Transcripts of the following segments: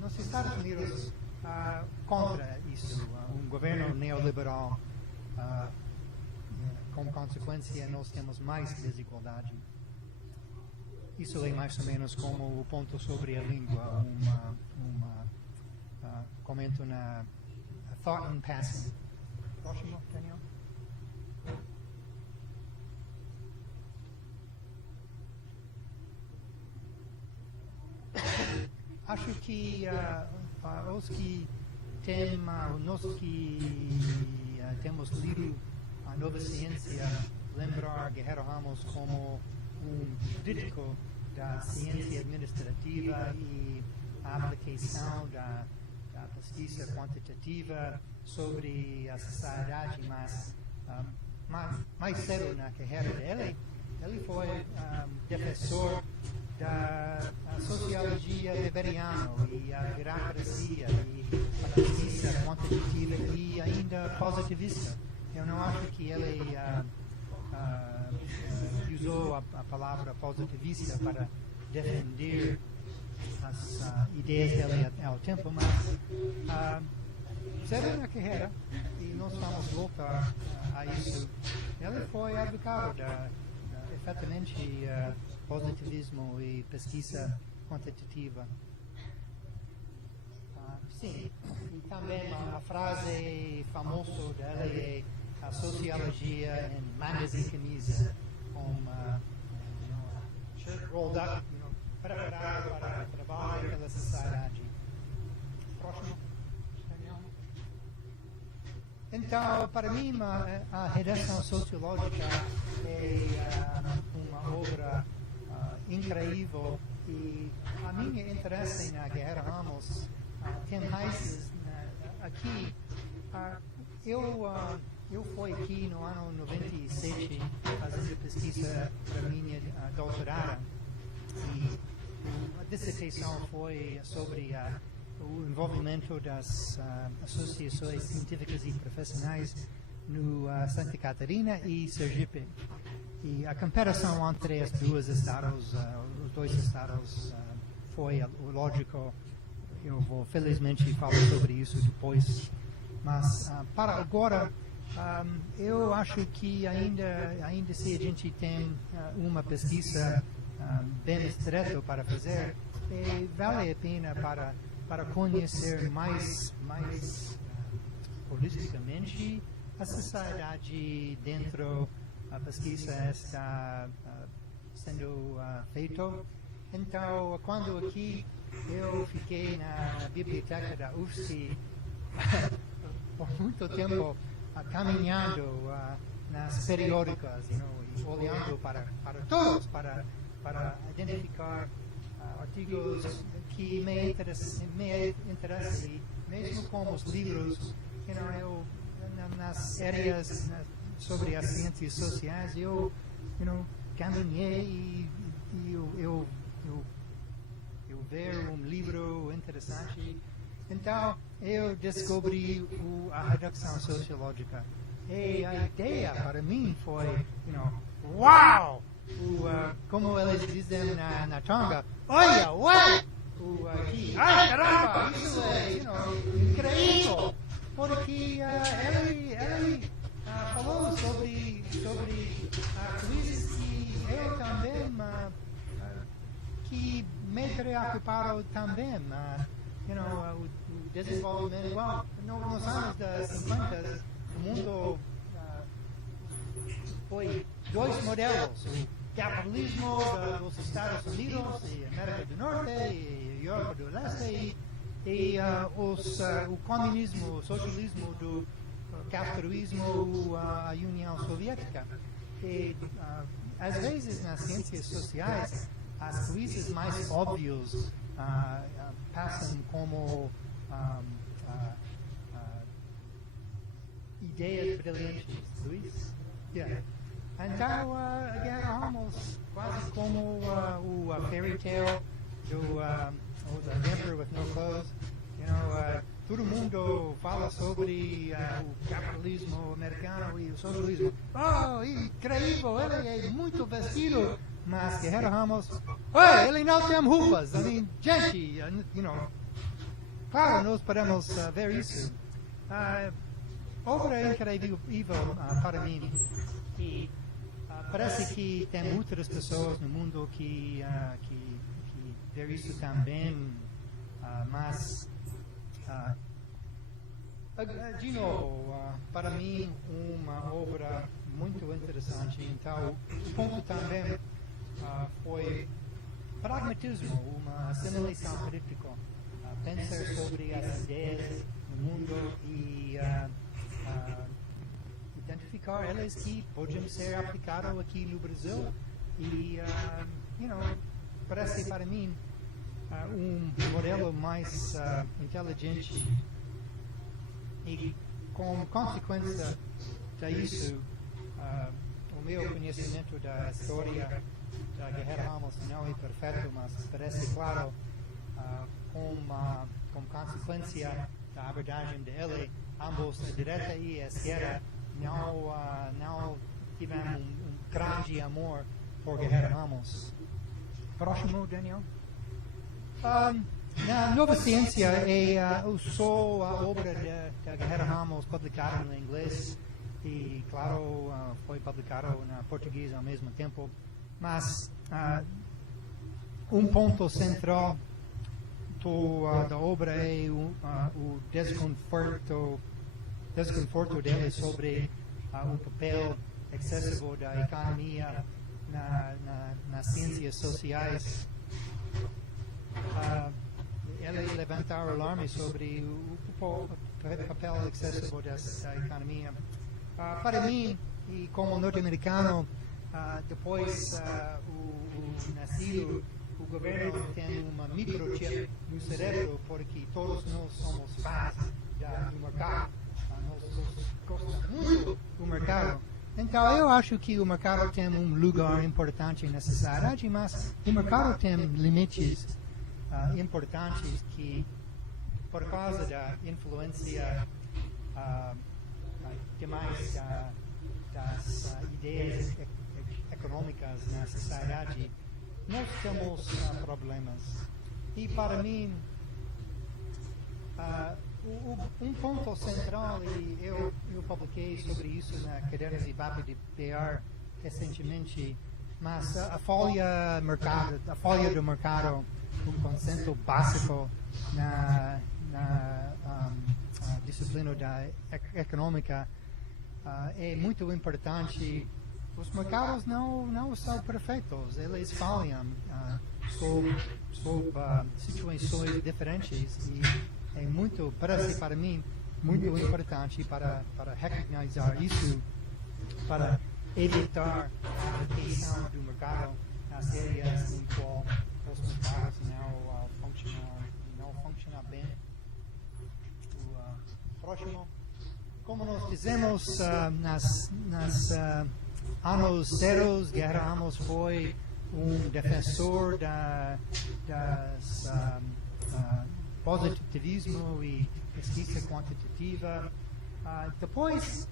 nos Estados Unidos contra isso, um governo neoliberal, como consequência nós temos mais desigualdade. Isso é mais ou menos como o ponto sobre a língua, comento na thought in passing. Próximo, Daniel. Acho que os que nós que temos lido a nova ciência, lembrar Guerreiro Ramos como crítico da ciência administrativa e a aplicação da pesquisa quantitativa sobre a sociedade, mas mais cedo na carreira dele, ele foi defensor da sociologia weberiana e a burocracia e a pesquisa quantitativa e ainda positivista. Eu não acho que ele usou a palavra positivista para defender as ideias dele ao tempo, mas cedo na carreira, e nós vamos voltar a isso, ele foi advogado efetivamente positivismo e pesquisa quantitativa. Sim, e também a frase famosa dele é a sociologia em mangas e camisa, com shirt rolled up, preparado para trabalhar pela sociedade. Próximo. Então, para mim, a redação sociológica é uma obra incrível, e a minha interesse na Guerreiro Ramos tem raízes aqui. Eu fui aqui no ano 97 fazendo pesquisa para minha doutorada, e a dissertação foi sobre o envolvimento das associações científicas e profissionais no Santa Catarina e Sergipe. E a comparação entre os dois estados foi lógico. Eu vou felizmente falar sobre isso depois. Mas para agora, eu acho que ainda se a gente tem uma pesquisa bem estreita para fazer, vale a pena para conhecer mais holisticamente a sociedade dentro a pesquisa está sendo feita. Então, quando aqui eu fiquei na biblioteca da UFSC por muito tempo caminhando nas periódicas, e olhando para todos, para identificar artigos que me interessam, mesmo como os livros, eu nas áreas sobre as ciências sociais, eu caminhei e eu ver um livro interessante. Então, eu descobri a redação sociológica. E a ideia para mim foi, uau! Como eles dizem na Tonga, olha, uau! Ai, caramba, isso é incrível! Porque ele falou sobre coisas que eu também que me preocuparam também. O desenvolvimento, nos anos 50, o mundo foi dois modelos: o capitalismo dos Estados Unidos e América do Norte e Europa do Leste, e o comunismo, o socialismo do capitalismo, a União Soviética. E às vezes nas ciências sociais as coisas mais óbvias passam como ideias brilhantes, Luís? Yeah. Então, a Guerreiro Ramos, quase como o fairy tale do The Emperor with No Clothes, todo mundo fala sobre o capitalismo americano e o socialismo. Oh, incrível, ele é muito vestido mas Guerreiro Ramos, oi, ele não tem roupas. Gente, claro, nós podemos ver isso. Obra incrível para mim. E parece que tem outras pessoas no mundo que ver isso também, mas de novo, para mim uma obra muito interessante. Então o ponto também foi pragmatismo, uma assimilação crítica, pensar sobre as ideias no mundo e identificar elas que podem ser aplicadas aqui no Brasil e parece para mim um modelo mais inteligente e com consequência disso o meu conhecimento da história da Guerreiro Ramos não é perfeito, mas parece claro com consequência da abordagem dele, ambos a direita e a esquerda não tiveram um grande amor por Guerreiro Ramos. Próximo, Daniel. Na Nova Ciência usou a obra de Guerreiro Ramos publicada em inglês e, claro, foi publicado em português ao mesmo tempo. Mas um ponto central da obra é o desconforto dele sobre o papel excessivo da economia nas ciências sociais. Ele levantou o alarme sobre o papel excessivo da economia. Para mim, e como norte-americano, depois o nascido, o governo tem uma microchip no cérebro porque todos nós somos fãs do mercado. Nós gostamos muito do mercado. Então, eu acho que o mercado tem um lugar importante na sociedade, mas o mercado tem limites importantes que, por causa da influência demais das ideias econômicas na sociedade, nós temos problemas. E, para mim, um ponto central, e eu publiquei sobre isso na caderno de BAP de PR recentemente, mas a folha do mercado, um conceito básico na disciplina da econômica, é muito importante. Os mercados não são perfeitos, eles falham sob situações diferentes e é muito, parece para mim, muito importante para recognizar isso, para evitar a questão do mercado nas áreas em qual os mercados não funcionam bem. O próximo, como nós fizemos nas anos zeros, Guerreiro Ramos foi um defensor das positivismo e pesquisa quantitativa. Depois,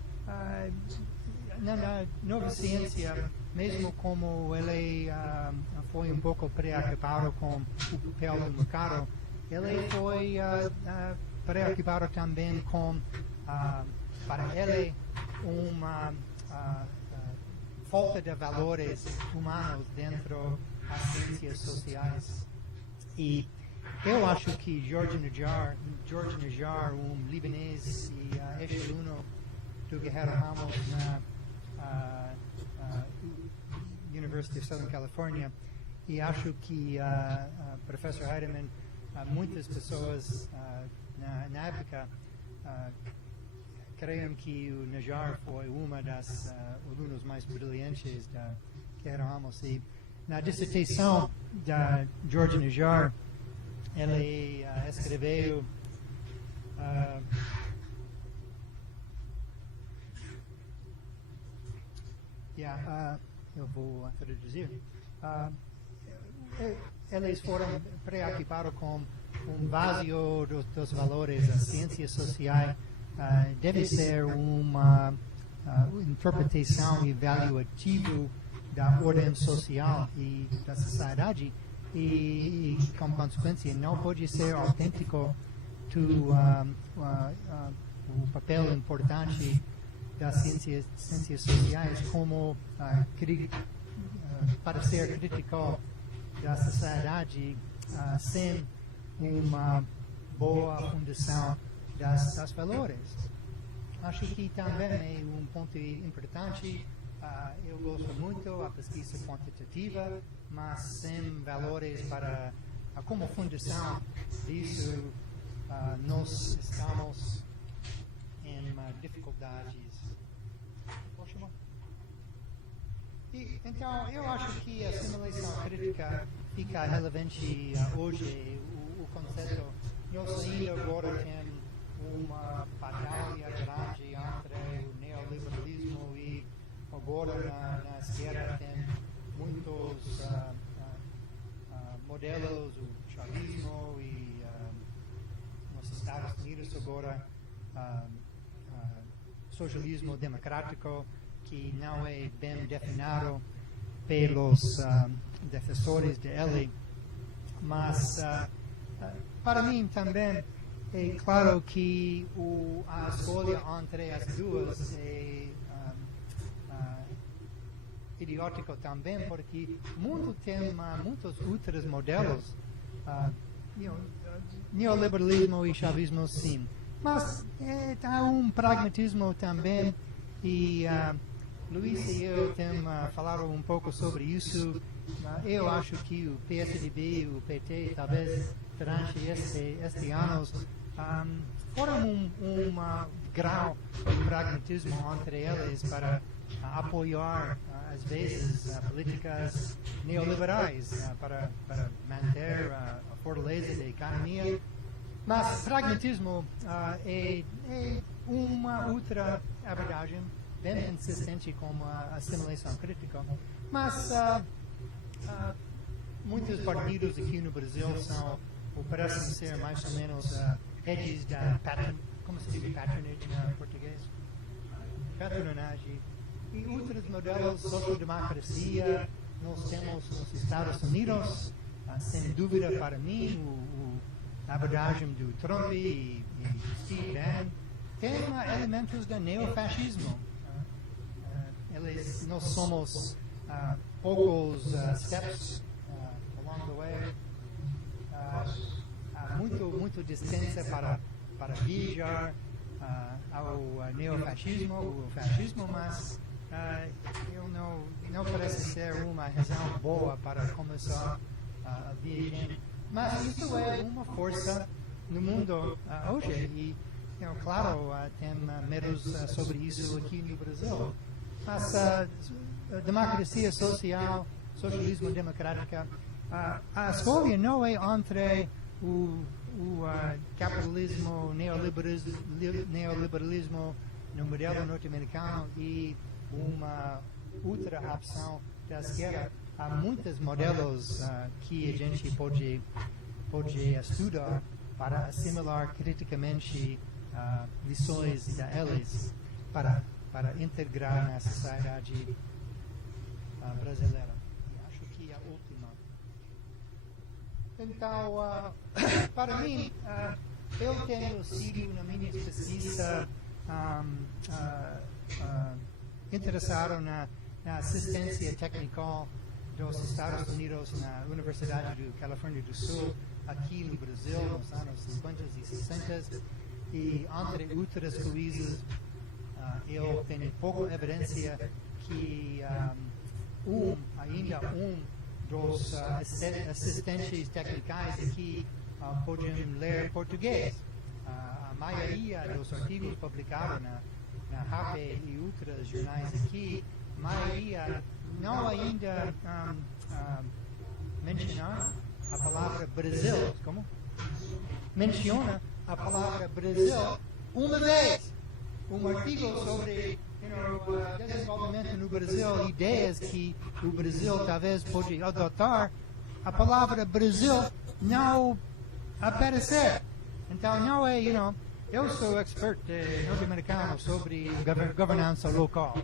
na Nova Ciência, mesmo como ele foi um pouco preocupado com o papel do mercado, ele foi preocupado também com, para ele, uma falta de valores humanos dentro das ciências sociais. E eu acho que George Najar, um libanês e ex-aluno do Guerreiro Ramos na University of Southern California, e acho que professor Heidemann, muitas pessoas na época creem que o Najar foi uma das alunos mais brilhantes da Guerreiro Ramos. E na dissertação da George Najar, ele escreveu eu vou traduzir. Eles foram preocupados com um vazio dos valores. As ciências sociais deve ser uma interpretação evaluativa da ordem social e da sociedade e como consequência não pode ser autêntico o papel importante das ciências sociais como para ser crítico da sociedade sem uma boa fundação das valores. Acho que também é um ponto importante. Eu gosto muito da pesquisa quantitativa, mas sem valores para como fundação disso, nós estamos em dificuldades. Então, eu acho que a simulação crítica fica relevante hoje. O conceito, nós ainda agora temos uma batalha grande entre o neoliberalismo e agora na esquerda tem muitos modelos, o chavismo e nos Estados Unidos agora socialismo democrático, que não é bem definido pelos defensores dele, mas para mim também é claro que a escolha entre as duas é idiótico também, porque o mundo tem muitos outros modelos, neoliberalismo e chavismo sim, mas há um pragmatismo também e Luís e eu temos falado um pouco sobre isso. Eu acho que o PSDB e o PT talvez durante este ano foram um grau de pragmatismo entre eles para apoiar às vezes políticas neoliberais para manter a fortaleza da economia. Mas pragmatismo é uma outra abordagem bem consistente com a simulação crítica. Mas muitos partidos aqui no Brasil parecem ser mais ou menos redes da como se diz patronage em português? Patronagem. E outros modelos de social-democracia nós temos nos Estados Unidos, sem dúvida para mim, a abordagem do Trump e Steve Bannon tem elementos do neofascismo. Nós somos poucos steps along the way. Há muito distância para viajar ao neofascismo, o fascismo, mas eu não parece ser uma razão boa para começar a viajar. Mas isso é uma força no mundo hoje e, claro, tem medos sobre isso aqui no Brasil. Mas a democracia social, socialismo democrático, a escolha não é entre o capitalismo, neoliberalismo no modelo norte-americano e uma outra opção da esquerda. Há muitos modelos que a gente pode estudar para assimilar criticamente lições deles para integrar na sociedade brasileira. E acho que a última. Então, para mim, eu tenho sido na minha pesquisa interessado na assistência técnica dos Estados Unidos na Universidade da Califórnia do Sul, aqui no Brasil, nos anos 50 e 60, e entre outras coisas, eu tenho pouca evidência que ainda dos assistentes técnicos aqui podem ler português. A maioria dos artigos publicados na Harper e outros jornais aqui, a maioria não ainda mencionar a palavra Brasil. Como? Menciona a palavra Brasil uma vez. Um artigo sobre desenvolvimento no Brasil, ideias que o Brasil talvez pode adotar, a palavra Brasil não aparecer. Então não é, eu sou expert norte-americano sobre governança local.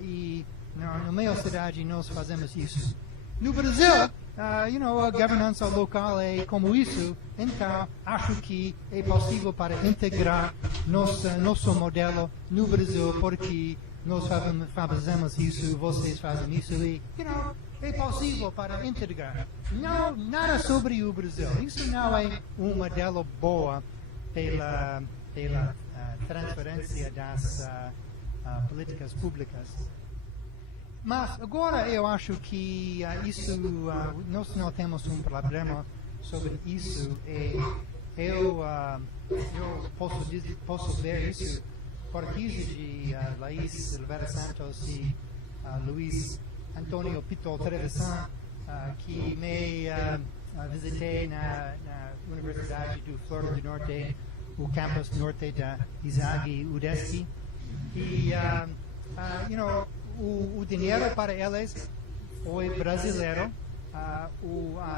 E na maior cidade nós fazemos isso. No Brasil, a governança local é como isso, então acho que é possível para integrar nosso modelo no Brasil, porque nós fazemos isso, vocês fazem isso, e é possível para integrar. Não, nada sobre o Brasil. Isso não é um modelo boa pela transferência das políticas públicas. Mas agora eu acho que nós não temos um problema sobre isso. Eu posso ver isso por causa de Laís Silveira Santos e Luiz Antônio Pito Trevisan, que me visitei na Universidade do Florida do Norte, o campus norte da Isaac UDESC. E, o dinheiro para eles foi brasileiro, a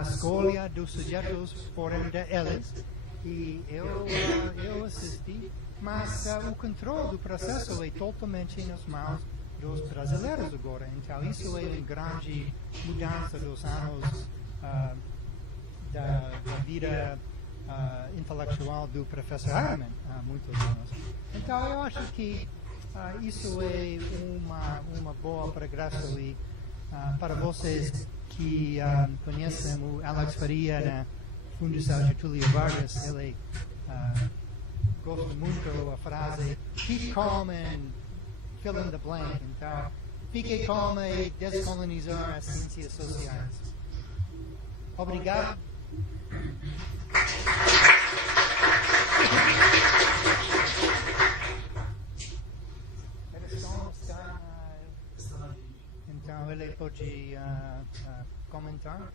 escolha dos sujeitos foram deles, e eu assisti, mas o controle do processo é totalmente nas mãos dos brasileiros agora. Então, isso é uma grande mudança dos anos da vida intelectual do professor Hartman há muitos anos. Então, eu acho que isso é uma boa progresso, e para vocês que conhecem o Alex Faria na Fundação Getúlio Vargas, ele gosta muito da frase "keep calm and fill in the blank". Então, fique calma e descolonizar as ciências sociais. Obrigado. Então, ele pode comentar.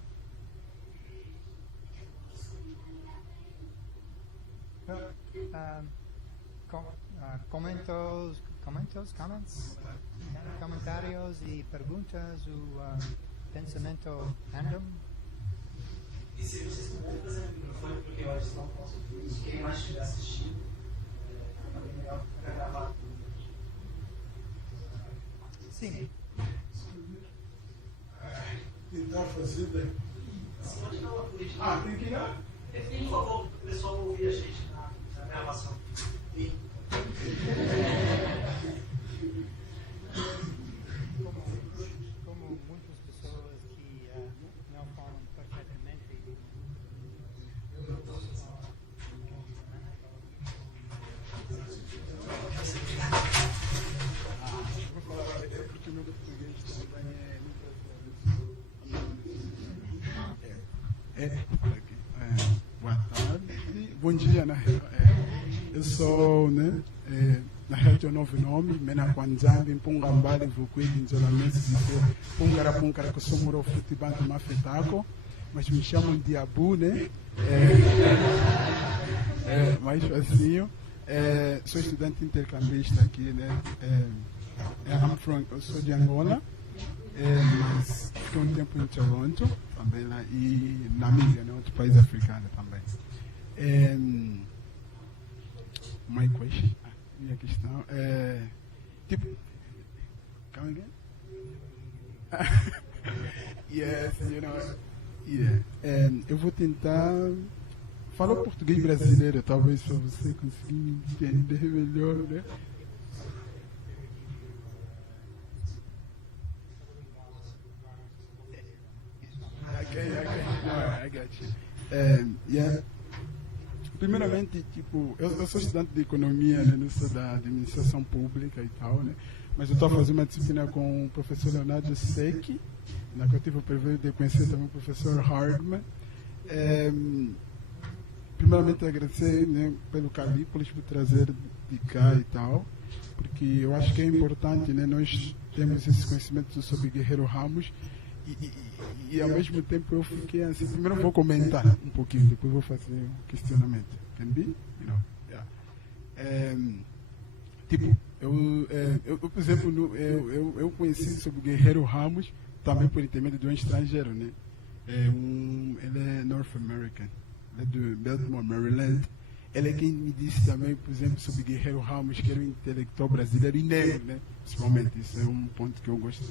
Comentários e perguntas, o pensamento random. E se vocês puderem fazer um microfone, porque eu acho que não posso ouvir, quem mais estiver assistindo, é bem legal para gravar tudo. Sim. Tentar fazer daí. Sim, pode dar uma política. Tem que ir lá? Por favor, o pessoal ouvir a gente na gravação. Como muitas pessoas que não falam perfeitamente, Vou falar porque o meu português também boa tarde, bom dia, na real. Eu sou, na real, eu novo nome, Mena Kwanzambi, Mpungambali, Vukwili, Nzolamesi, Pungara, que eu sou moro Futibanco Mafetaco, mas me chamam de Abu, né? Mais facinho. Sou estudante intercambista aqui, né? Eu sou de Angola, mas fiquei um tempo em Toronto, também lá, e Namíbia, né? Outro país africano também. My question, minha questão é, tipo, come again? Yes, eu vou tentar falar português brasileiro, talvez para você conseguir entender melhor, né? Okay. No, I got you. Primeiramente, tipo, eu sou estudante de economia, né, no sou da administração pública e tal, né? Mas eu estou a fazer uma disciplina com o professor Leonardo Secchi, na que eu tive o privilégio de conhecer também o professor Hardman. Primeiramente, agradecer, né, pelo Calípolis, por trazer de cá e tal, porque eu acho que é importante, né, nós temos esses conhecimentos sobre Guerreiro Ramos. E ao mesmo tempo eu fiquei assim, primeiro eu vou comentar um pouquinho, depois vou fazer um questionamento. Can be? Tipo, eu por exemplo, eu conheci sobre o Guerreiro Ramos também por intermédio de um estrangeiro, né? Ele é North American, ele é do Baltimore, Maryland. Ele é quem me disse também, por exemplo, sobre Guerreiro Ramos, que era um intelectual brasileiro e negro, né? Principalmente, isso é um ponto que eu gosto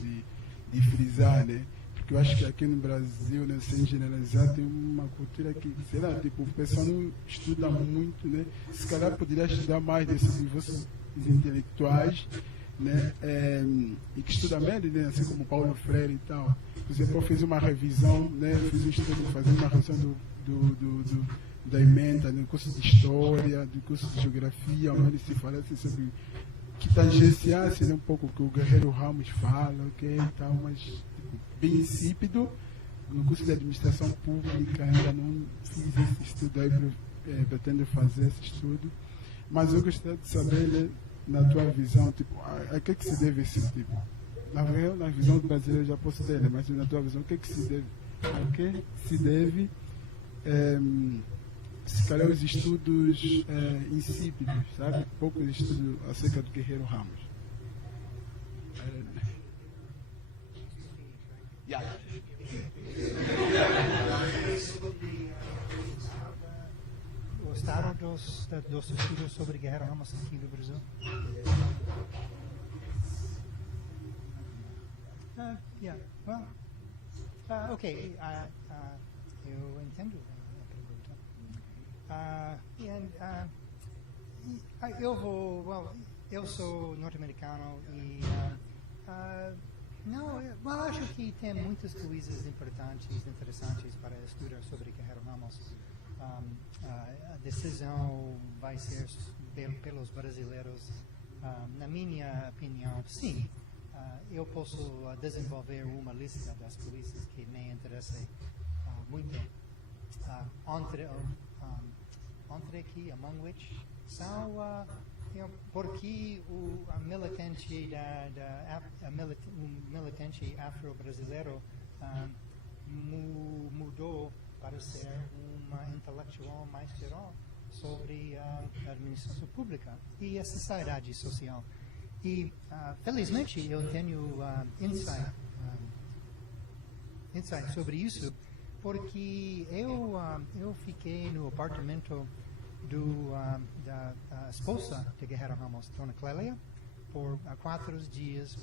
de frisar, né? Porque eu acho que aqui no Brasil, né, sem generalizar, tem uma cultura que, sei lá, tipo, o pessoal não estuda muito, né? Se calhar poderia estudar mais desses vossos intelectuais, né? E que estuda menos, né? Assim como Paulo Freire e tal. Por exemplo, eu fiz uma revisão, né? Eu fiz um estudo, fazendo uma revisão da emenda no curso de História, do curso de Geografia, onde se fala assim, sobre que tangenciasse, né, um pouco o que o Guerreiro Ramos fala, ok, e tal, mas tipo, bem insípido. No curso de Administração Pública ainda não fiz esse estudo aí, pretendo fazer esse estudo, mas eu gostaria de saber, né, na tua visão, tipo, a que se deve esse tipo? Na visão do brasileiro já posso ter, né, mas na tua visão, a que se deve se calhar os estudos insípidos, sabe? Poucos estudos acerca do Guerreiro Ramos. Gostaram dos estudos sobre Guerreiro Ramos aqui no Brasil? Yeah. Well, ok. Eu entendo. Eu sou norte-americano e eu acho que tem muitas coisas importantes, interessantes para estudar sobre Guerreiro Ramos. A decisão vai ser pelos brasileiros, na minha opinião, sim. Eu posso desenvolver uma lista das coisas que me interessam muito. Entre aqui, among which, são porque o militante afro-brasileiro mudou para ser um intelectual mais geral sobre a administração pública e a sociedade social. E, felizmente, eu tenho insight sobre isso, porque eu fiquei no apartamento da esposa de Guerreiro Ramos, Dona Clélia, por 4 dias.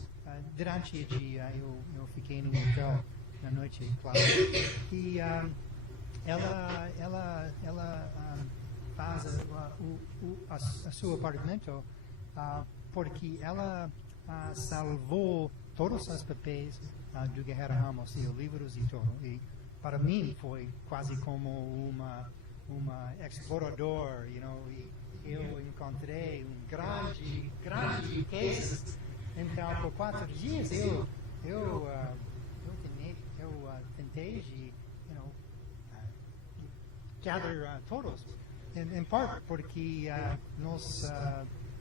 Durante o dia eu fiquei no hotel na noite, claro. E ela faz o seu apartamento porque ela salvou todos os papéis do Guerreiro Ramos e os livros e tudo. E para mim foi quase como uma explorador, e eu encontrei grande riqueza. Então, por 4 dias eu tentei de gather todos, em parte porque nós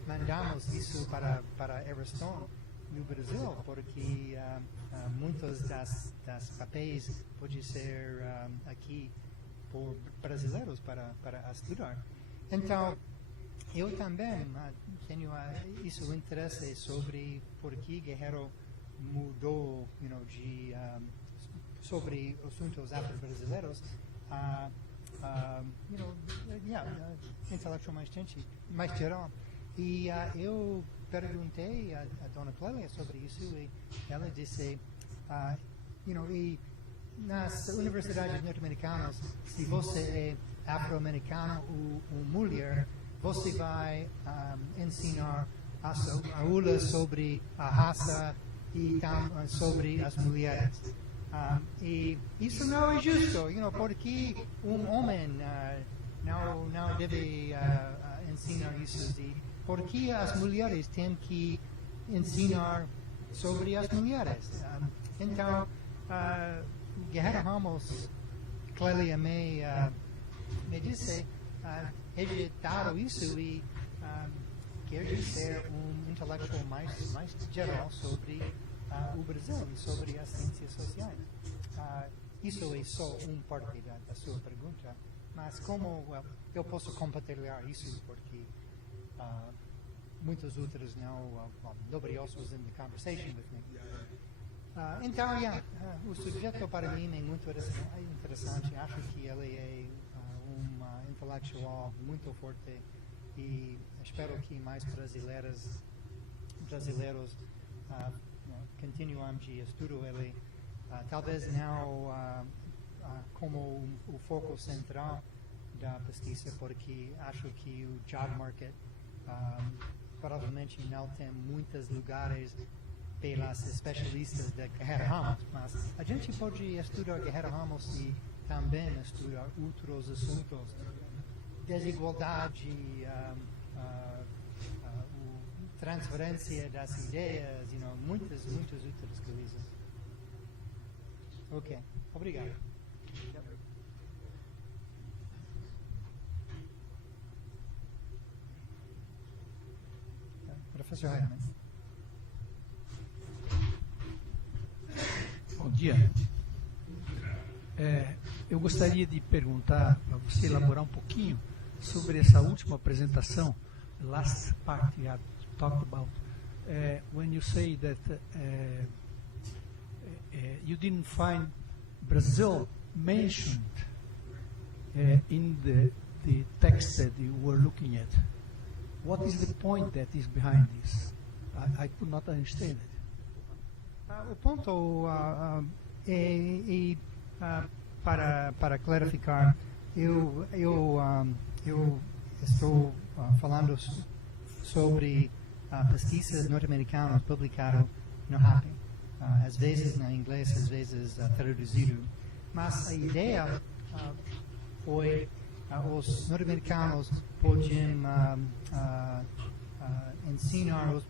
mandamos isso para Everstone no Brasil, porque muitos das papéis podem ser aqui por brasileiros para estudar. Então, eu também tenho isso interesse sobre por que Guerreiro mudou, sobre assuntos afro-brasileiros, intelectualmente mais geral. E eu perguntei a Dona Clélia sobre isso e ela disse, e nas universidades norte-americanas, se você é afro-americano ou mulher, você vai ensinar a aula sobre a raça e sobre as mulheres. E isso não é justo, porque homem não deve ensinar isso. Porque as mulheres têm que ensinar sobre as mulheres. Então, Guerreiro Ramos, Clélia me disse, rejeitaram isso e quer dizer intelectual mais geral sobre o Brasil e sobre as ciências sociais. Isso é só parte da sua pergunta, mas como eu posso compartilhar isso porque muitos outros nobody else was in the conversation with me. Então, o sujeito para mim é muito interessante. Acho que ele é intelectual muito forte e espero que mais brasileiros continuem de estudo ele. Talvez não como o foco central da pesquisa, porque acho que o job market provavelmente não tem muitos lugares pelas especialistas de Guerreiro Ramos, mas a gente pode estudar Guerreiro Ramos e também estudar outros assuntos, desigualdade, transferência das ideias, muitas outras coisas. Ok, obrigado. Professor Heinemann. Bom dia. Eu gostaria de perguntar para você elaborar um pouquinho sobre essa última apresentação, last part you had talked about, when you say that you didn't find Brazil mentioned in the text that you were looking at. What is the point that is behind this? I could not understand it. O ponto para clarificar, eu estou falando sobre pesquisas norte-americanas publicadas no Happn, às vezes em inglês, às vezes traduzido, mas a ideia foi os norte-americanos podiam ensinar os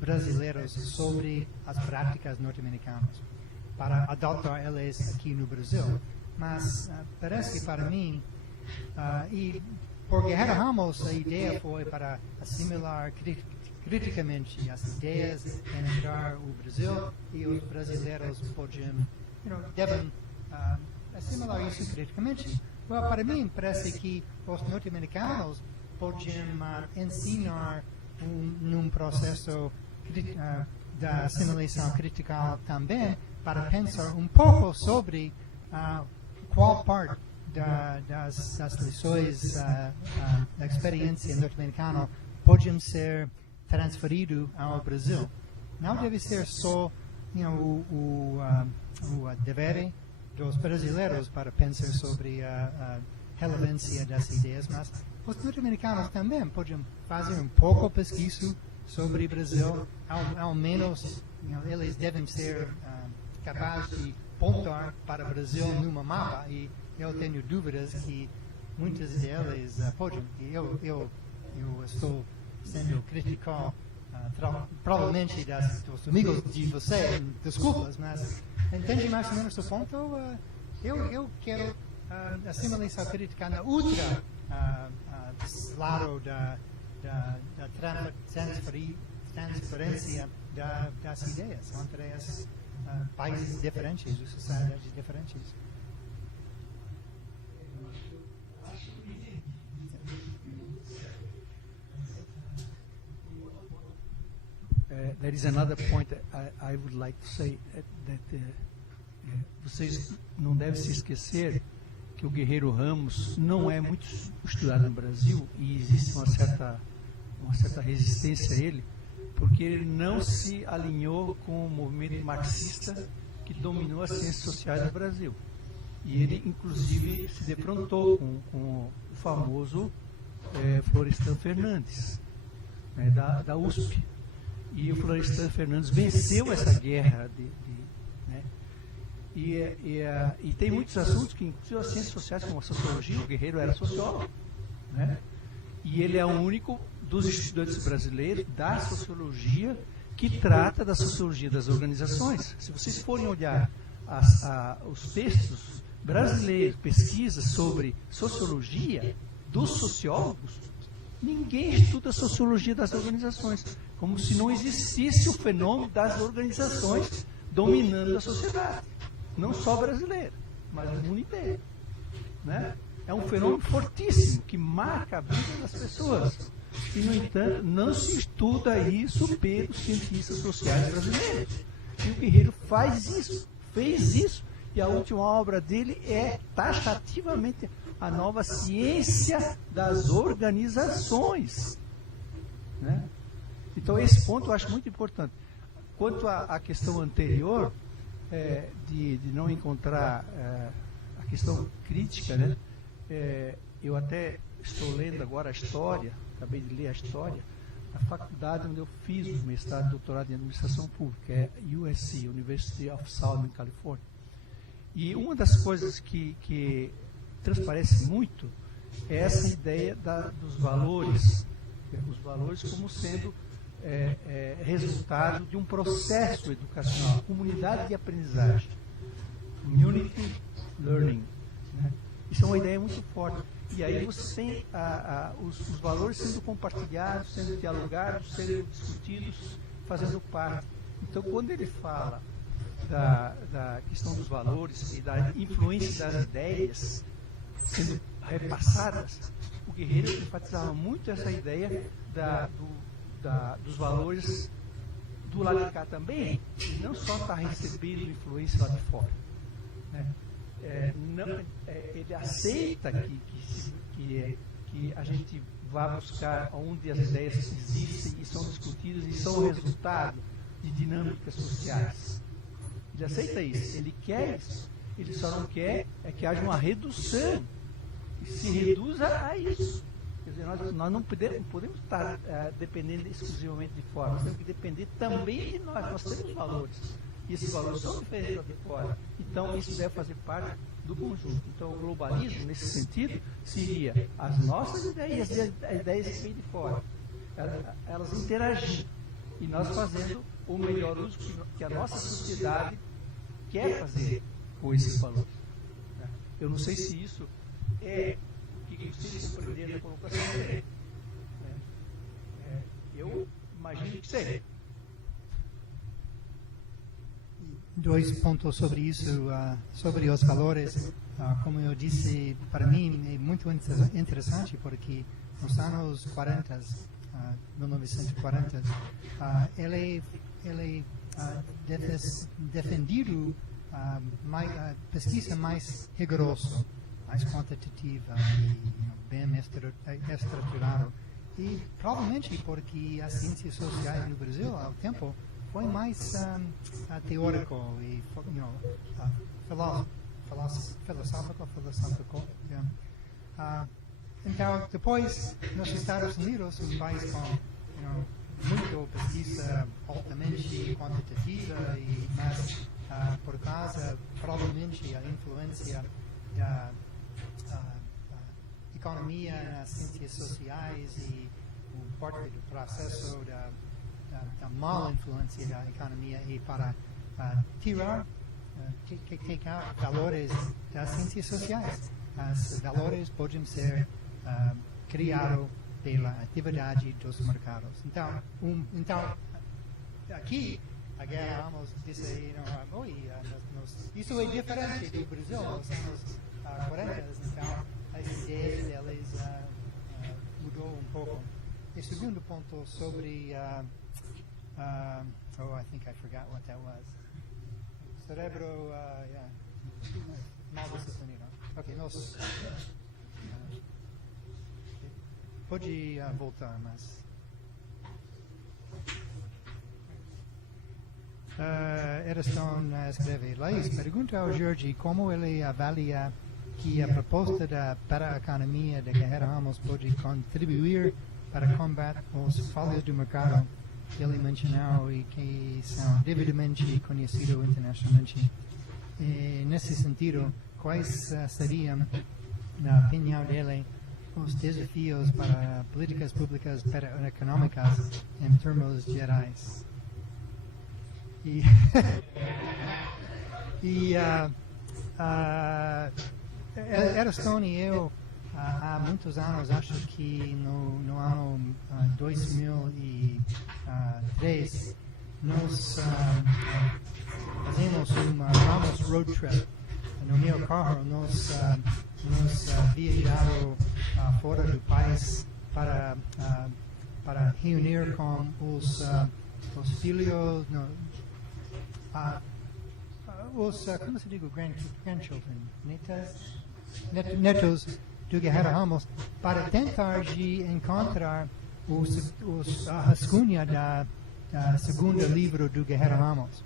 brasileiros sobre as práticas norte-americanas, para adotar elas aqui no Brasil. Mas parece que para mim, e por Guerreiro Ramos, a ideia foi para assimilar criticamente as ideias em entrar o Brasil, e os brasileiros devem assimilar isso criticamente. Para mim, parece que os norte-americanos podiam ensinar num processo da assimilação crítica também, para pensar um pouco sobre qual parte das lições da experiência norte-americana podiam ser transferido ao Brasil. Não deve ser só o dever dos brasileiros para pensar sobre a relevância das ideias, mas os norte-americanos também podiam fazer um pouco de pesquisa sobre o Brasil, ao menos eles devem ser capazes de pontuar para o Brasil numa mapa, e eu tenho dúvidas que muitas deles podiam. E eu estou sendo crítico, provavelmente dos amigos de você, desculpas, mas entende mais ou menos o ponto? Eu quero assimilação crítica na outra lado da transferência das ideias entre os países diferentes, as sociedades diferentes. There is another point I would like to say that vocês não devem se esquecer que o Guerreiro Ramos não é muito estudado no Brasil, e existe uma certa resistência a ele, porque ele não se alinhou com o movimento marxista que dominou as ciências sociais no Brasil. E ele, inclusive, se defrontou com o famoso Florestan Fernandes, da USP. E o Florestan Fernandes venceu essa guerra e tem muitos assuntos que, inclusive as ciências sociais, como a sociologia, o Guerreiro era sociólogo, né? E ele é o único dos estudantes brasileiros da sociologia que trata da sociologia das organizações. Se vocês forem olhar os textos brasileiros, pesquisas sobre sociologia dos sociólogos, ninguém estuda a sociologia das organizações, como se não existisse o fenômeno das organizações dominando a sociedade. Não só brasileira, mas no mundo inteiro, né? É um fenômeno fortíssimo que marca a vida das pessoas. E, no entanto, não se estuda isso pelos cientistas sociais brasileiros. E o Guerreiro fez isso, E a última obra dele é taxativamente a nova ciência das organizações. Né? Então, esse ponto eu acho muito importante. Quanto à questão anterior, de não encontrar a questão crítica, né? Eu até estou lendo agora a história, acabei de ler a história, da faculdade onde eu fiz o mestrado e doutorado em administração pública, é USC, University of Southern California. E uma das coisas que transparece muito é essa ideia dos valores, os valores como sendo resultado de um processo educacional, comunidade de aprendizagem, community learning. Né? Isso é uma ideia muito forte. E aí você tem os valores sendo compartilhados, sendo dialogados, sendo discutidos, fazendo parte. Então, quando ele fala da questão dos valores e da influência das ideias sendo repassadas, o Guerreiro enfatizava muito essa ideia dos valores do lado de cá também, e não só está recebendo influência lá de fora. Né? Ele aceita que a gente vá buscar onde as ideias existem e são discutidas e são o resultado de dinâmicas sociais. Ele aceita isso, ele quer isso, ele só não quer que haja uma redução, que se reduza a isso. Quer dizer, nós não podemos estar dependendo exclusivamente de fora, nós temos que depender também de nós temos valores, e esses valores são diferentes de fora, então isso deve fazer parte do conjunto. Então o globalismo, nesse sentido, seria as nossas ideias e as ideias que vêm de fora, elas interagindo, e nós fazendo o melhor uso que a nossa sociedade quer fazer com esses valores. Eu não sei se isso é o que vocês compreenderam da colocação dele. Eu imagino que seja. Dois pontos sobre isso, sobre os valores. Como eu disse, para mim é muito interessante, porque nos anos 40, 1940, ele defendido a pesquisa mais rigorosa, mais quantitativa e bem estruturada. E provavelmente porque as ciências sociais no Brasil, ao tempo, foi mais teórico e filosófico. Então, depois, nos Estados Unidos, um país com muito pesquisa altamente quantitativa, mas por causa, provavelmente, a influência da economia nas ciências sociais e o parte do processo da má influência da economia e para tirar valores das ciências sociais. Os valores podem ser criados pela atividade dos mercados. Então aqui, a guerra, vamos dizer, isso é diferente do Brasil nos anos 40, então as ideias deles mudou um pouco. E segundo ponto sobre I think I forgot what that was. Cerebro, mal disciplinado. Ok, pode voltar, mas Eddystone escreve: Laís, pergunta ao Jorge como ele avalia que a proposta para a economia de Guerreiro Ramos pode contribuir para combater os falhas do mercado que ele mencionou e que são devidamente conhecidos internacionalmente. E, nesse sentido, quais seriam, na opinião dele, os desafios para políticas públicas econômicas em termos gerais? Eddystone e eu, há muitos anos, acho que no ano 2003, nós fazemos uma Ramos Road Trip. No meu carro, nós viajamos fora do país para reunir com os filhos, como se diz, grandchildren, netos do Guerreiro Ramos, para tentar de encontrar a rascunha da segundo livro do Guerreiro Ramos.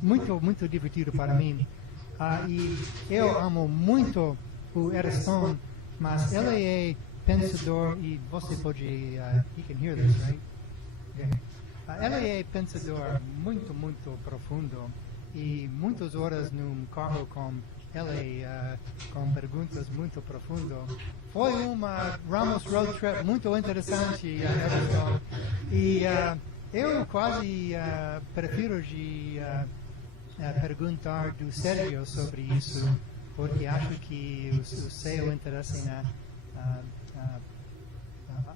Muito divertido para mim. E eu amo muito o Ariston, mas ele é pensador, e você pode, you can hear this, right? Okay. Ele é pensador muito profundo, e muitas horas num carro com ele, com perguntas muito profundas. Foi uma Ramos Road Trip muito interessante, Ariston. E eu quase prefiro de perguntar do Sérgio sobre isso, porque acho que o seu interesse na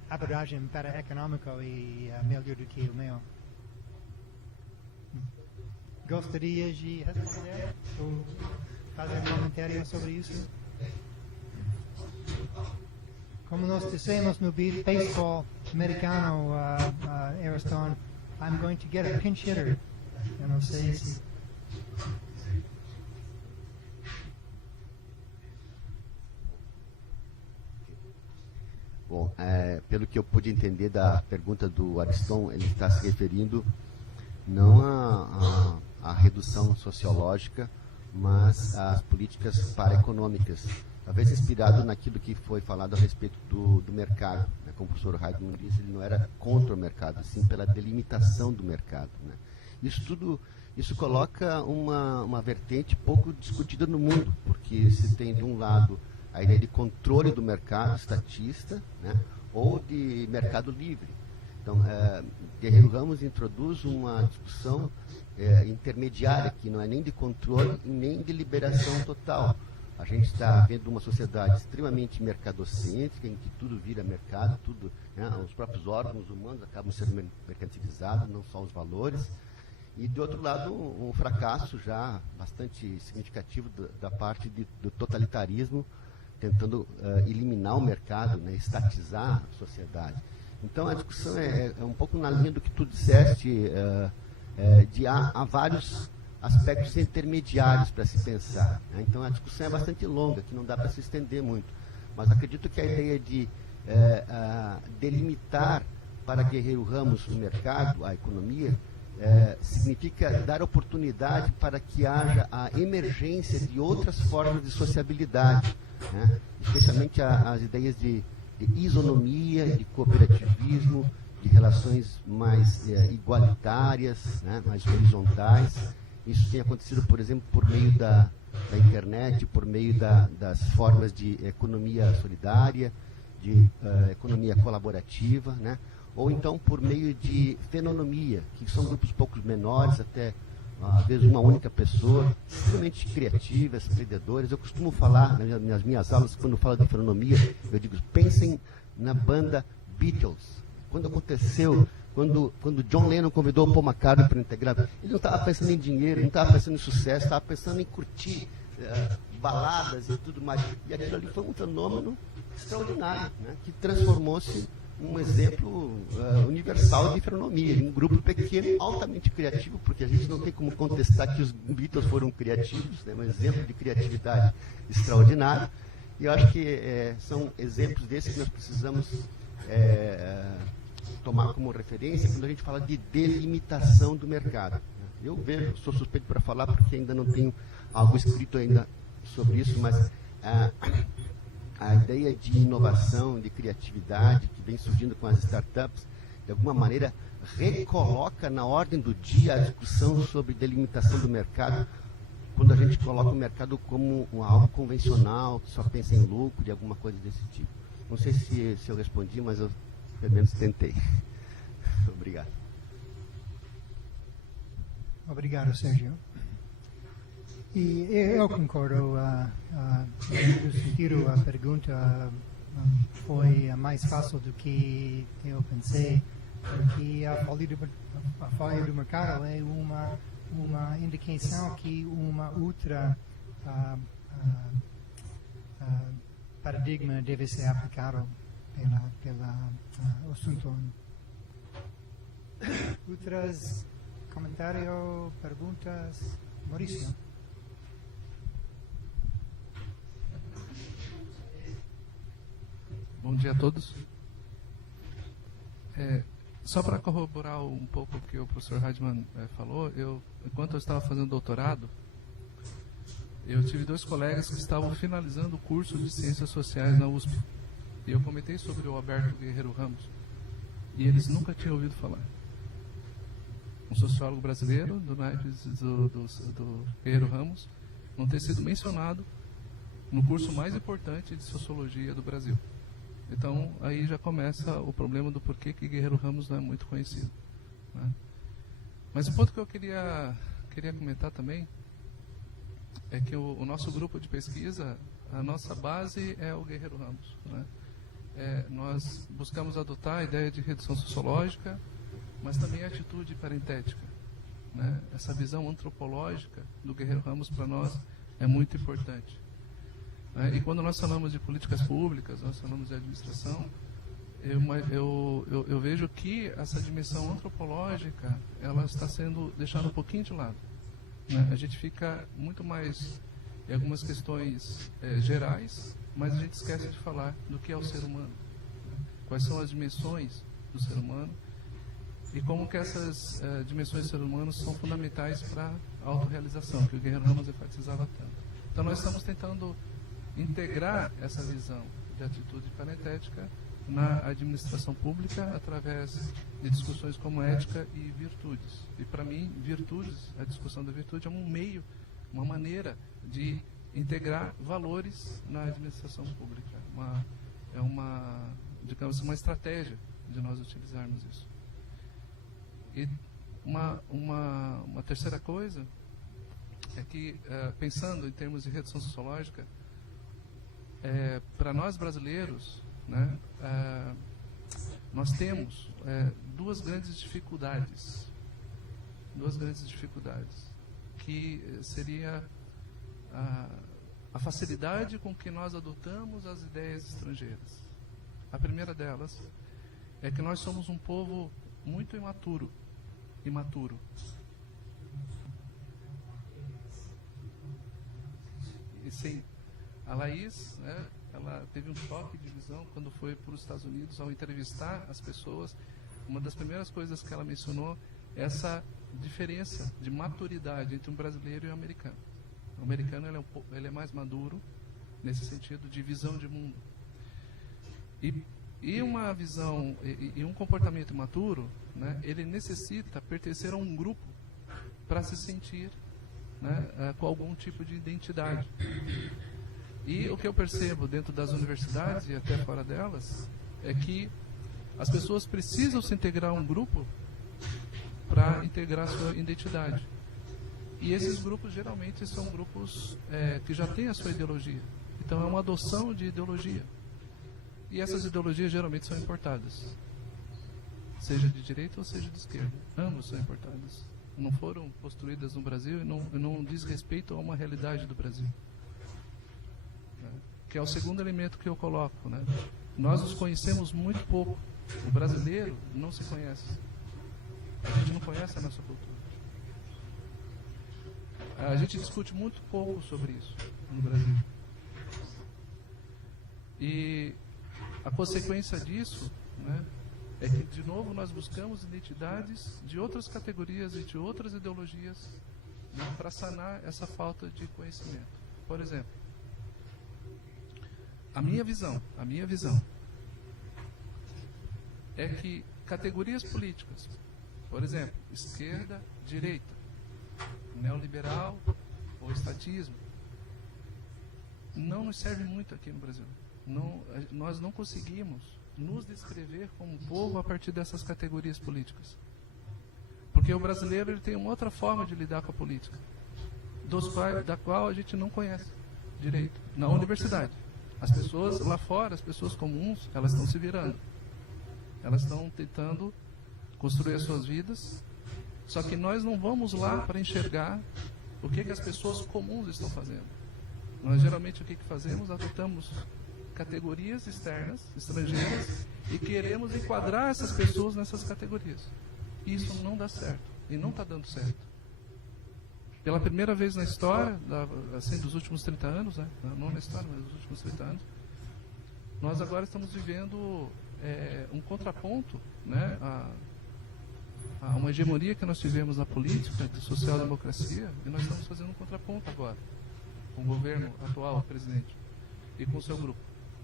abordagem para econômica é melhor do que o meu. Gostaria de responder ou fazer um comentário sobre isso? Como nós dissemos no baseball americano, Ariston, I'm going to get a pinch hitter. Eu não sei se... Bom, pelo que eu pude entender da pergunta do Ariston, ele está se referindo não à redução sociológica, mas às políticas paraeconômicas, talvez inspirado naquilo que foi falado a respeito do mercado. Né? Como o professor Heidmann disse, ele não era contra o mercado, sim pela delimitação do mercado. Né? Isso coloca uma vertente pouco discutida no mundo, porque se tem de um lado a ideia de controle do mercado estatista, né, ou de mercado livre. Então, Guerreiro Ramos introduz uma discussão intermediária, que não é nem de controle nem de liberação total. A gente está vendo uma sociedade extremamente mercadocêntrica, em que tudo vira mercado, tudo, né, os próprios órgãos humanos acabam sendo mercantilizados, não só os valores. E, do outro lado, um fracasso já bastante significativo da parte do totalitarismo, tentando eliminar o mercado, né, estatizar a sociedade. Então, a discussão é um pouco na linha do que tu disseste, há vários aspectos intermediários para se pensar. Né? Então, a discussão é bastante longa, que não dá para se estender muito. Mas acredito que a ideia de delimitar para Guerreiro Ramos o mercado, a economia, significa dar oportunidade para que haja a emergência de outras formas de sociabilidade, né? Especialmente as ideias de isonomia, de cooperativismo, de relações mais igualitárias, né? Mais horizontais. Isso tem acontecido, por exemplo, por meio da internet, por meio das formas de economia solidária, de economia colaborativa, né? Ou então por meio de fenonomia, que são grupos pouco menores, até às vezes uma única pessoa, extremamente criativas, empreendedoras. Eu costumo falar nas minhas aulas, quando falo de fenonomia, eu digo, pensem na banda Beatles. Quando aconteceu, quando John Lennon convidou o Paul McCartney para integrar, ele não estava pensando em dinheiro, não estava pensando em sucesso, estava pensando em curtir baladas e tudo mais. E aquilo ali foi um fenômeno extraordinário, né, que transformou-se um exemplo universal de fenonomia, um grupo pequeno, altamente criativo, porque a gente não tem como contestar que os Beatles foram criativos, né, um exemplo de criatividade extraordinário. E eu acho que são exemplos desses que nós precisamos tomar como referência quando a gente fala de delimitação do mercado. Eu vejo, sou suspeito para falar porque ainda não tenho algo escrito ainda sobre isso, mas a ideia de inovação, de criatividade que vem surgindo com as startups, de alguma maneira recoloca na ordem do dia a discussão sobre delimitação do mercado, quando a gente coloca o mercado como algo convencional, que só pensa em lucro e alguma coisa desse tipo. Não sei se eu respondi, mas eu pelo menos tentei. Obrigado. Obrigado, Sérgio. E eu concordo, no sentido, a pergunta foi mais fácil do que eu pensei, porque a falha do mercado é uma indicação que uma outra paradigma deve ser aplicado pela assunto. Outras comentários, perguntas? Maurício? Bom dia a todos. Só para corroborar um pouco o que o professor Heidmann falou, enquanto eu estava fazendo doutorado, eu tive 2 colegas que estavam finalizando o curso de Ciências Sociais na USP. E eu comentei sobre o Alberto Guerreiro Ramos. E eles nunca tinham ouvido falar. Um sociólogo brasileiro, do naipe do Guerreiro Ramos, não ter sido mencionado no curso mais importante de Sociologia do Brasil. Então, aí já começa o problema do porquê que Guerreiro Ramos não é muito conhecido, né? Mas o ponto que eu queria comentar também é que o nosso grupo de pesquisa, a nossa base é o Guerreiro Ramos, né? Nós buscamos adotar a ideia de redução sociológica, mas também a atitude parentética, né? Essa visão antropológica do Guerreiro Ramos para nós é muito importante. E quando nós falamos de políticas públicas, nós falamos de administração, eu vejo que essa dimensão antropológica ela está sendo deixada um pouquinho de lado, né? A gente fica muito mais em algumas questões gerais, mas a gente esquece de falar do que é o ser humano, né? Quais são as dimensões do ser humano e como que essas dimensões do ser humano são fundamentais para a autorrealização, que o Guerreiro Ramos enfatizava tanto. Então nós estamos tentando integrar essa visão de atitude parentética na administração pública através de discussões como ética e virtudes. E para mim, a discussão da virtude é um meio, uma maneira de integrar valores na administração pública. Digamos, uma estratégia de nós utilizarmos isso. E uma terceira coisa é que, pensando em termos de redução sociológica, para nós brasileiros, né, nós temos 2 grandes dificuldades, que seria a facilidade com que nós adotamos as ideias estrangeiras. A primeira delas é que nós somos um povo muito imaturo. E sim, a Laís, né, ela teve um choque de visão quando foi para os Estados Unidos. Ao entrevistar as pessoas, uma das primeiras coisas que ela mencionou é essa diferença de maturidade entre um brasileiro e um americano. O americano ele é mais maduro nesse sentido de visão de mundo. E uma visão e um comportamento imaturo, né, ele necessita pertencer a um grupo para se sentir, né, com algum tipo de identidade. E o que eu percebo dentro das universidades e até fora delas é que as pessoas precisam se integrar a um grupo para integrar a sua identidade. E esses grupos geralmente são grupos que já têm a sua ideologia. Então é uma adoção de ideologia. E essas ideologias geralmente são importadas, seja de direita ou seja de esquerda. Ambos são importados. Não foram construídas no Brasil e não diz respeito a uma realidade do Brasil. Que é o segundo elemento que eu coloco, né? Nós nos conhecemos muito pouco. O brasileiro não se conhece. A gente não conhece a nossa cultura. A gente discute muito pouco sobre isso no Brasil. E a consequência disso, né, é que, de novo, nós buscamos identidades de outras categorias e de outras ideologias, né, para sanar essa falta de conhecimento. Por exemplo, a minha visão é que categorias políticas, por exemplo, esquerda, direita, neoliberal ou estatismo, não nos serve muito aqui no Brasil. Nós não conseguimos nos descrever como povo a partir dessas categorias políticas. Porque o brasileiro ele tem uma outra forma de lidar com a política, da qual a gente não conhece direito. Na universidade, as pessoas lá fora, as pessoas comuns, elas estão se virando. Elas estão tentando construir as suas vidas, só que nós não vamos lá para enxergar o que as pessoas comuns estão fazendo. Nós geralmente o que fazemos? Adotamos categorias externas, estrangeiras, e queremos enquadrar essas pessoas nessas categorias. E isso não dá certo, e não está dando certo. Pela primeira vez na história, assim, dos últimos 30 anos, né? Não na história, mas dos últimos 30 anos, nós agora estamos vivendo um contraponto, né, a uma hegemonia que nós tivemos na política de social-democracia, e nós estamos fazendo um contraponto agora, com o governo atual, o presidente, e com o seu grupo.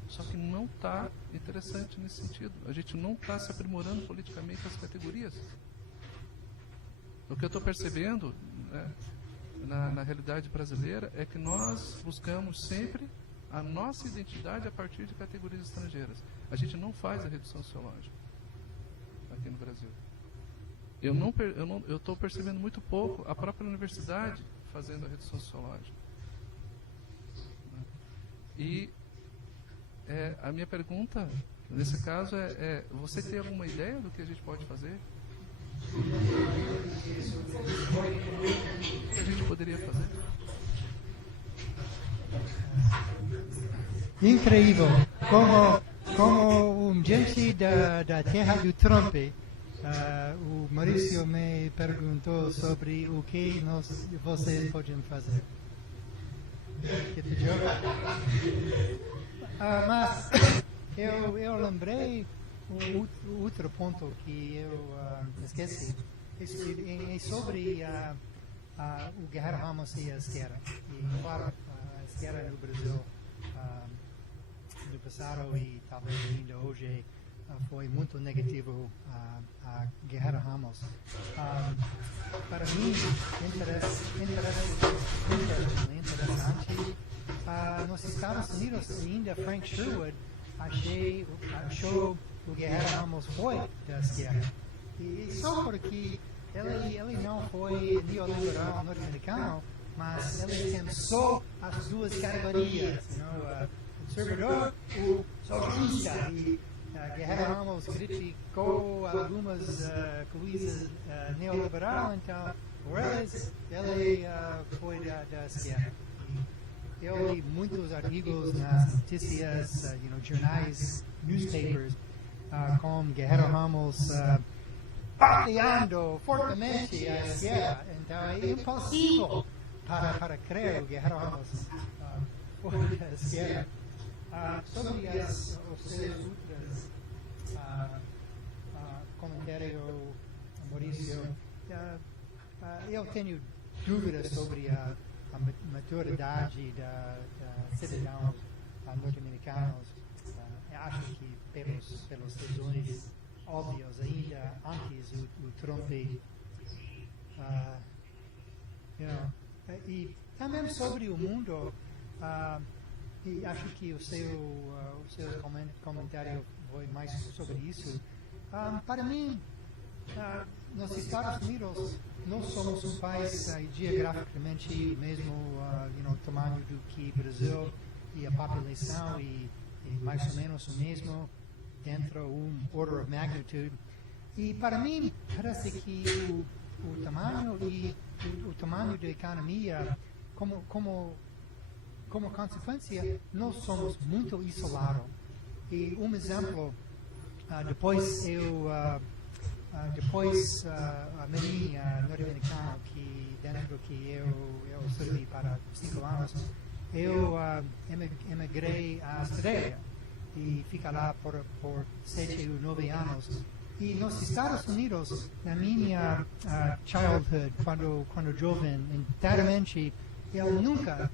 Só que não está interessante nesse sentido. A gente não está se aprimorando politicamente as categorias. O que eu estou percebendo, né, na realidade brasileira é que nós buscamos sempre a nossa identidade a partir de categorias estrangeiras. A gente não faz a redução sociológica aqui no Brasil. Eu estou percebendo muito pouco a própria universidade fazendo a redução sociológica. E a minha pergunta, nesse caso, você tem alguma ideia do que a gente pode fazer? O que a gente poderia fazer? Incrível. Como um gente da terra do Trump, o Maurício me perguntou sobre o que vocês podem fazer. Mas eu lembrei outro ponto que eu esqueci. É sobre o Guerreiro Ramos e a esquerda. E, claro, a esquerda no Brasil do passado e talvez ainda hoje foi muito negativo a Guerreiro Ramos. Para mim, interessante, nos Estados Unidos ainda Frank Sherwood achou o Guerreiro Ramos foi da esquerda. E só porque ele não foi neoliberal norte-americano, mas ele pensou as duas categorias, conservador ou socialista. E Guerreiro Ramos criticou algumas coisas neoliberal, então ele foi da esquerda. Eu li muitos artigos nas notícias, jornais, newspapers, com Guerreiro Ramos pateando fortemente a esquerda. Então é impossível para crer que o Guerreiro Ramos foi da esquerda. Sobre os seus outros comentários, Maurício, eu tenho dúvidas sobre a maturidade da cidadãos norte-americanos. Acho que pelas razões óbvias ainda antes o Trump e também sobre o mundo, e acho que o seu comentário foi mais sobre isso. Para mim, nos Estados Unidos, nós somos um país geograficamente mesmo tamanho do que Brasil, e a população e mais ou menos o mesmo dentro de order of magnitude. E para mim parece que o tamanho e o tamanho da economia como consequência nós somos muito isolados. E um exemplo, depois a marinha norte-americana que eu servi para 5 anos, eu emigrei à Austrália e fiquei lá por 7 ou 9 anos. E nos Estados Unidos, na minha childhood, quando jovem, inteiramente, eu nunca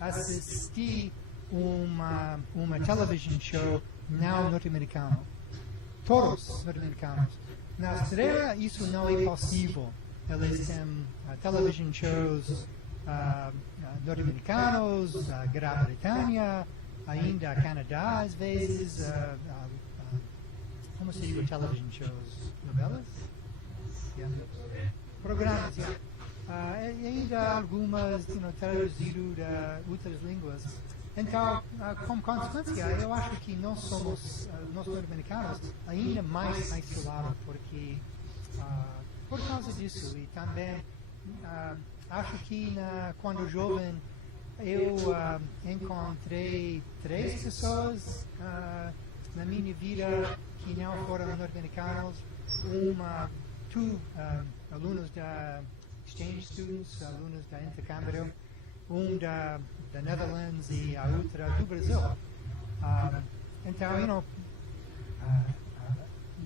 assisti uma television show não norte-americano. Todos norte-americanos. Na Austrália, isso não é possível. Eles têm television shows norte-americanos, Grã-Bretanha, ainda Canadá, às vezes, como se diz, television shows? Novelas? Yeah. Programas, yeah. E ainda algumas traduzidas de outras línguas. Então, como consequência, eu acho que nós somos, nós norte-americanos, ainda mais isolados, porque, por causa disso. E também, acho que quando jovem, eu encontrei 3 pessoas na minha vida que não foram norte-americanos. Alunos da exchange students, alunos da intercâmbio, da Netherlands e a outra do Brasil. Então,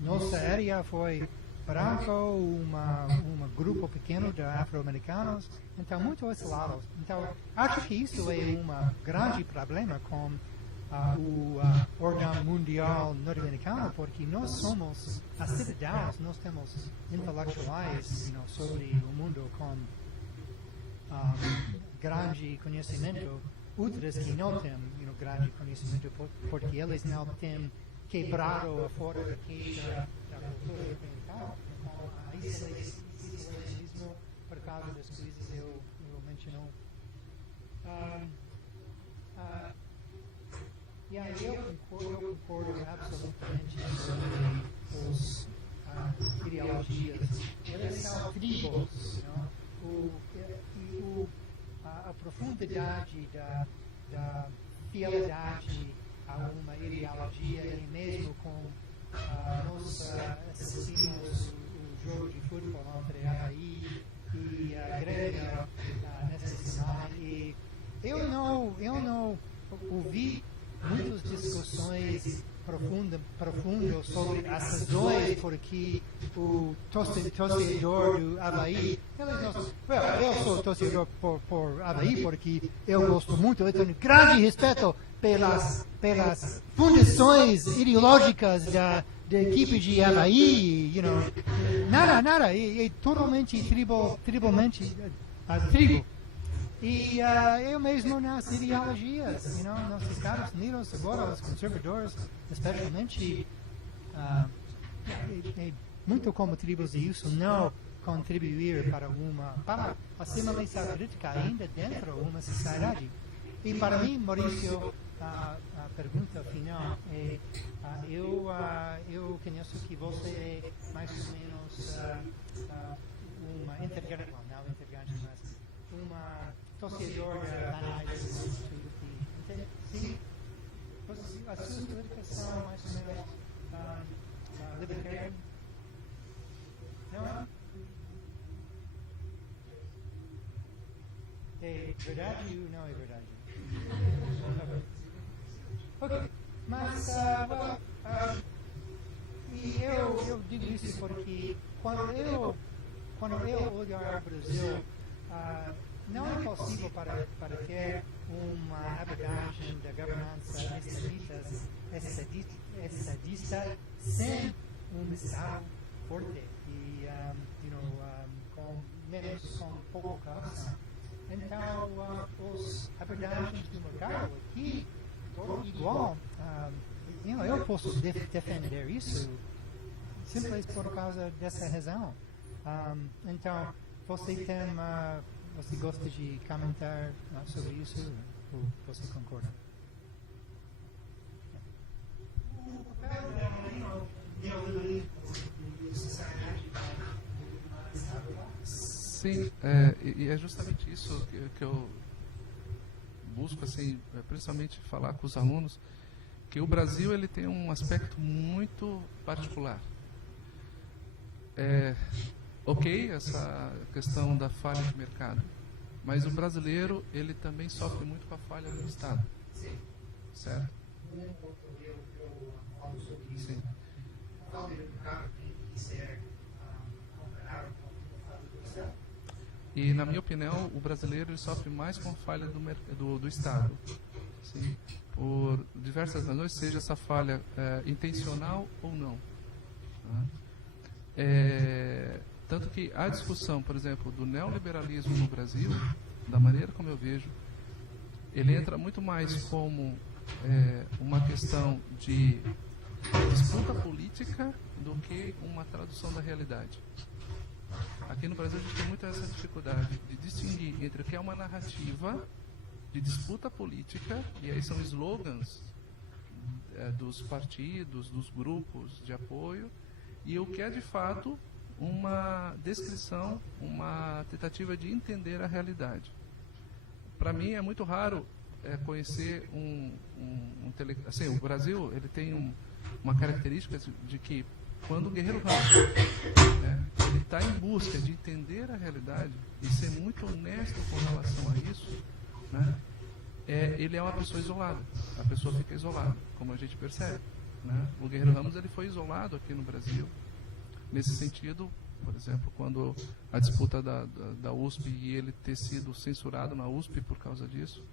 nossa área foi branco, um grupo pequeno de afro-americanos, então muito isolados. Então, acho que isso é um grande problema com o órgão mundial norte-americano, porque nós somos as cidadãos, nós temos intelectuais sobre o mundo com grande conhecimento, outros que não têm grande conhecimento, porque eles não têm quebrado a fora da queixa da cultura ocidental. Então, esse islamismo, por causa das coisas eu mencionou. Eu concordo absolutamente sobre as ideologias. Elas são tribos. A profundidade da fidelidade a uma ideologia, e mesmo com nós assistimos o jogo de futebol entre Havaí e a Grêmio nesta semana, e eu não ouvi muitas discussões profundas sobre as razões por que o torcedor do Havaí, eu sou torcedor por Havaí porque eu gosto muito, eu tenho grande respeito pelas fundações ideológicas da equipe de Havaí, nada, é totalmente tribo. E eu mesmo nas ideologias, nos Estados Unidos, agora os conservadores, especialmente, é muito como tribos, e isso não contribuir para a assimilação política ainda dentro de uma sociedade. E para mim, Maurício, a pergunta final é, eu conheço que você é mais ou menos uma integrante, não integrante, mas uma torcedor da análise. Sim? As suas políticas são mais ou menos libertarian? Não? É verdade ou não é verdade? Ok, mas eu digo isso porque quando eu olho para o Brasil, não é possível para ter uma abordagem da governança estadista sem um Estado forte e com pouca corrupção. Então, as abordagens do mercado aqui, igual, eu posso defender isso simplesmente por causa dessa razão. Então, você gosta de comentar sobre isso ou você concorda? Sim, e é justamente isso que eu busco, assim, principalmente falar com os alunos, que o Brasil ele tem um aspecto muito particular. Ok, essa questão da falha de mercado, mas o brasileiro ele também sofre muito com a falha do Estado, certo? Sim. E na minha opinião o brasileiro ele sofre mais com a falha do Estado, sim, por diversas razões, seja essa falha intencional ou não. Tanto que a discussão, por exemplo, do neoliberalismo no Brasil, da maneira como eu vejo, ele entra muito mais como uma questão de disputa política do que uma tradução da realidade. Aqui no Brasil a gente tem muito essa dificuldade de distinguir entre o que é uma narrativa de disputa política, e aí são slogans dos partidos, dos grupos de apoio, e o que é de fato uma descrição, uma tentativa de entender a realidade. Para mim é muito raro conhecer assim, o Brasil ele tem uma característica de que quando o guerreiro Ramos ele está em busca de entender a realidade e ser muito honesto com relação a isso, ele é uma pessoa isolada. A pessoa fica isolada, como a gente percebe, né? O Guerreiro Ramos ele foi isolado aqui no Brasil. Nesse sentido, por exemplo, quando a disputa da USP e ele ter sido censurado na USP por causa disso.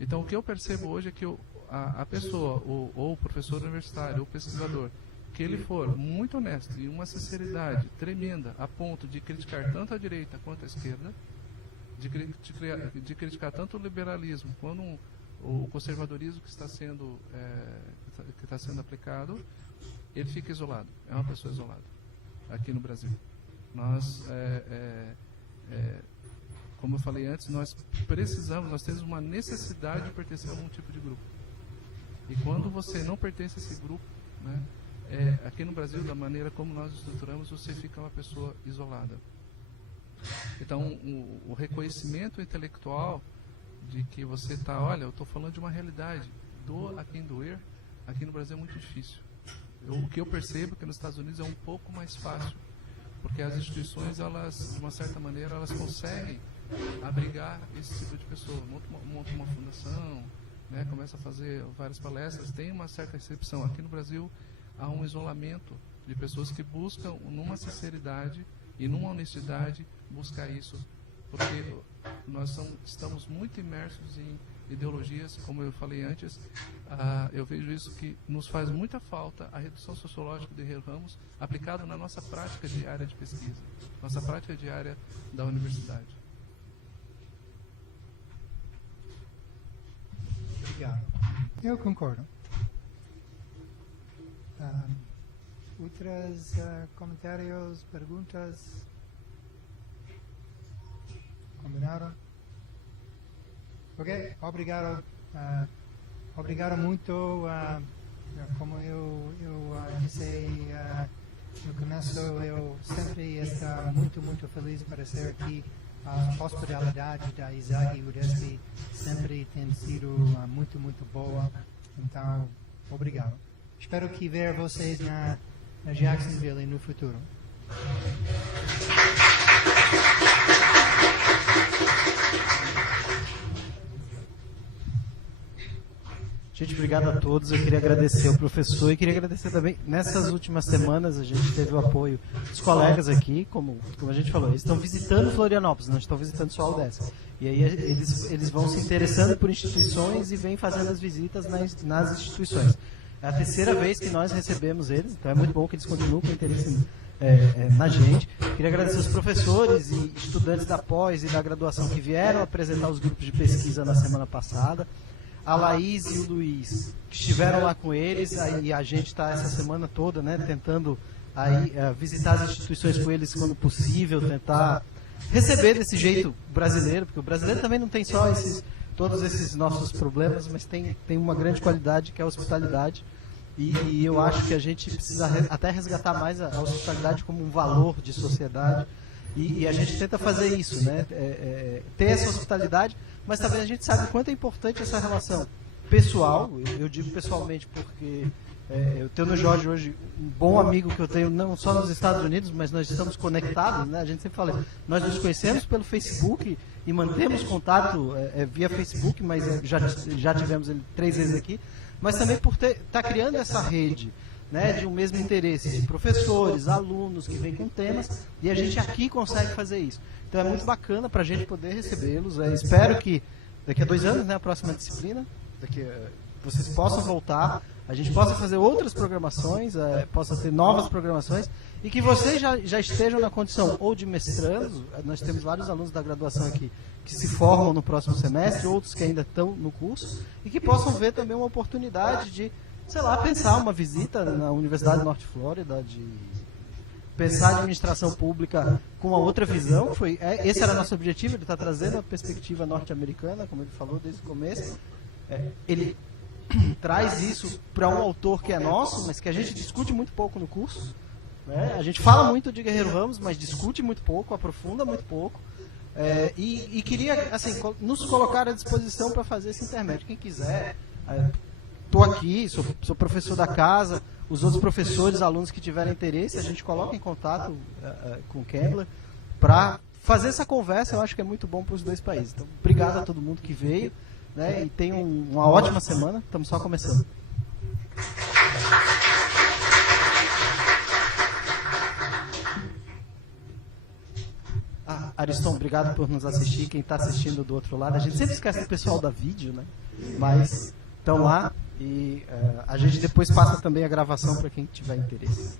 Então, o que eu percebo hoje é que a pessoa, ou o professor universitário, ou o pesquisador, que ele for muito honesto e uma sinceridade tremenda a ponto de criticar tanto a direita quanto a esquerda, de criticar tanto o liberalismo quanto o conservadorismo que está sendo aplicado, ele fica isolado, é uma pessoa isolada aqui no Brasil. Nós, como eu falei antes, nós temos uma necessidade de pertencer a algum tipo de grupo. E quando você não pertence a esse grupo, né, aqui no Brasil, da maneira como nós estruturamos, você fica uma pessoa isolada. Então, o reconhecimento intelectual de que você está, olha, eu estou falando de uma realidade, doa a quem doer, aqui no Brasil é muito difícil. O que eu percebo é que nos Estados Unidos é um pouco mais fácil, porque as instituições, elas, de uma certa maneira, elas conseguem abrigar esse tipo de pessoa. Monta uma fundação, né, começa a fazer várias palestras, tem uma certa recepção. Aqui no Brasil há um isolamento de pessoas que buscam, numa sinceridade e numa honestidade, buscar isso, porque nós estamos muito imersos em ideologias, como eu falei antes. Eu vejo isso que nos faz muita falta a redução sociológica de Guerreiro Ramos aplicada na nossa prática diária de pesquisa, nossa prática diária da universidade. Obrigado. Eu concordo. Outros comentários, perguntas? Combinaram? Ok, obrigado. Obrigado muito. Como eu disse no começo, eu sempre estou muito feliz para ser aqui. A hospitalidade da ISAG e UDESP sempre tem sido muito boa. Então, obrigado. Espero que ver vocês na Jacksonville no futuro. Gente, obrigado a todos. Eu queria agradecer ao professor e queria agradecer também, nessas últimas semanas, a gente teve o apoio dos colegas aqui, como a gente falou, eles estão visitando Florianópolis, não estão visitando só a UDESC. E aí eles vão se interessando por instituições e vêm fazendo as visitas nas instituições. É a terceira vez que nós recebemos eles, então é muito bom que eles continuem com interesse na gente. Queria agradecer os professores e estudantes da pós e da graduação que vieram apresentar os grupos de pesquisa na semana passada. A Laís e o Luiz, que estiveram lá com eles, e a gente está essa semana toda, né, tentando aí, visitar as instituições com eles quando possível, tentar receber desse jeito brasileiro, porque o brasileiro também não tem só todos esses nossos problemas, mas tem uma grande qualidade que é a hospitalidade, e eu acho que a gente precisa até resgatar mais a hospitalidade como um valor de sociedade, e a gente tenta fazer isso, né, ter essa hospitalidade, mas também a gente sabe o quanto é importante essa relação pessoal. Eu digo pessoalmente porque eu tenho no Jorge hoje um bom amigo que eu tenho não só nos Estados Unidos, mas nós estamos conectados, né? A gente sempre fala, nós nos conhecemos pelo Facebook e mantemos contato via Facebook, mas já tivemos ele 3 vezes aqui, mas também por estar criando essa rede, né, de um mesmo interesse, de professores, alunos que vêm com temas, e a gente aqui consegue fazer isso. Então é muito bacana para a gente poder recebê-los. Espero que daqui a 2 anos, né, a próxima disciplina, vocês possam voltar, a gente possa fazer outras programações, possa ter novas programações, e que vocês já estejam na condição ou de mestrandos. Nós temos vários alunos da graduação aqui que se formam no próximo semestre, outros que ainda estão no curso, e que possam ver também uma oportunidade de, sei lá, pensar uma visita na Universidade de Norte Flórida, de pensar a administração pública com uma outra visão. Esse era o nosso objetivo, ele está trazendo a perspectiva norte-americana, como ele falou desde o começo. Ele traz isso para um autor que é nosso, mas que a gente discute muito pouco no curso. Né? A gente fala muito de Guerreiro Ramos, mas discute muito pouco, aprofunda muito pouco. E queria assim, nos colocar à disposição para fazer esse intermédio. Quem quiser, estou aqui, sou professor da casa. Os outros professores, alunos que tiverem interesse, a gente coloca em contato com o Kembler para fazer essa conversa. Eu acho que é muito bom para os 2 países. Então, obrigado a todo mundo que veio. né? E tenham uma ótima semana. Estamos só começando. Ariston, obrigado por nos assistir. Quem está assistindo do outro lado, a gente sempre esquece do pessoal da vídeo, né? Mas estão lá e a gente depois passa também a gravação para quem tiver interesse.